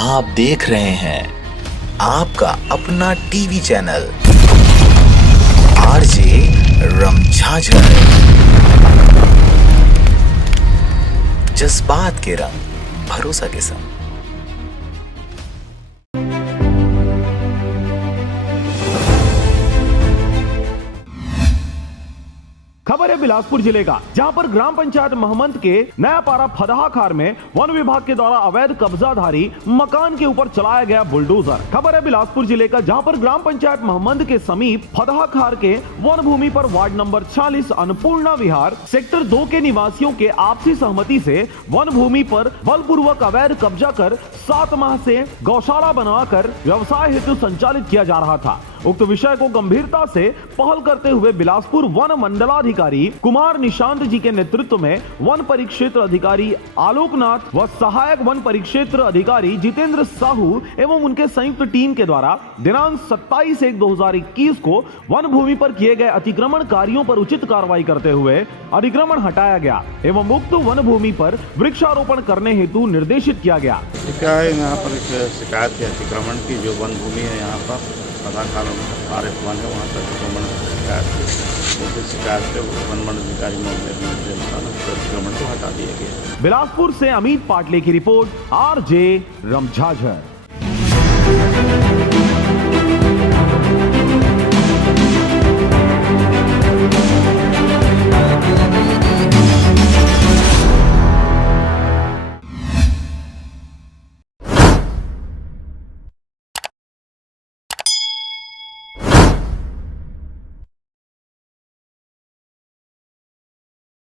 आप देख रहे हैं आपका अपना टीवी चैनल आरजे रमझाझर। जज्बात के रंग, भरोसा के संग। खबर है बिलासपुर जिले का, जहां पर ग्राम पंचायत महमंद के नया पारा फदहा खार में वन विभाग के द्वारा अवैध कब्जाधारी मकान के ऊपर चलाया गया बुलडोजर। खबर है बिलासपुर जिले का, जहां पर ग्राम पंचायत महमंद के समीप फदहा खार के वन भूमि पर वार्ड नंबर 46 अन्नपूर्णा विहार सेक्टर 2 के निवासियों के आपसी सहमति से वन भूमि पर बलपूर्वक अवैध कब्जा कर 7 माह से गौशाला बनवाकर व्यवसाय हेतु संचालित किया जा रहा था। उक्त विषय को गंभीरता से पहल करते हुए बिलासपुर वन मंडलाधिकारी कुमार निशांत जी के नेतृत्व में वन परिक्षेत्र अधिकारी आलोकनाथ व सहायक वन परिक्षेत्र अधिकारी जितेंद्र साहू एवं उनके संयुक्त टीम के द्वारा दिनांक 27/1/2021 को वन भूमि पर किए गए अतिक्रमण कार्यों पर उचित कार्रवाई करते हुए अतिक्रमण हटाया गया एवं उक्त वन भूमि पर वृक्षारोपण करने हेतु निर्देशित किया गया। क्या है, यहाँ पर शिकायत है अतिक्रमण की। जो वन भूमि है यहाँ पर कदाकार RF1 है, वहाँ पर अतिक्रमण शिकायत से वन मंडलाधिकारी अतिक्रमण को हटा दिया गया। बिलासपुर से अमित पाटले की रिपोर्ट, आरजे रमझाझर।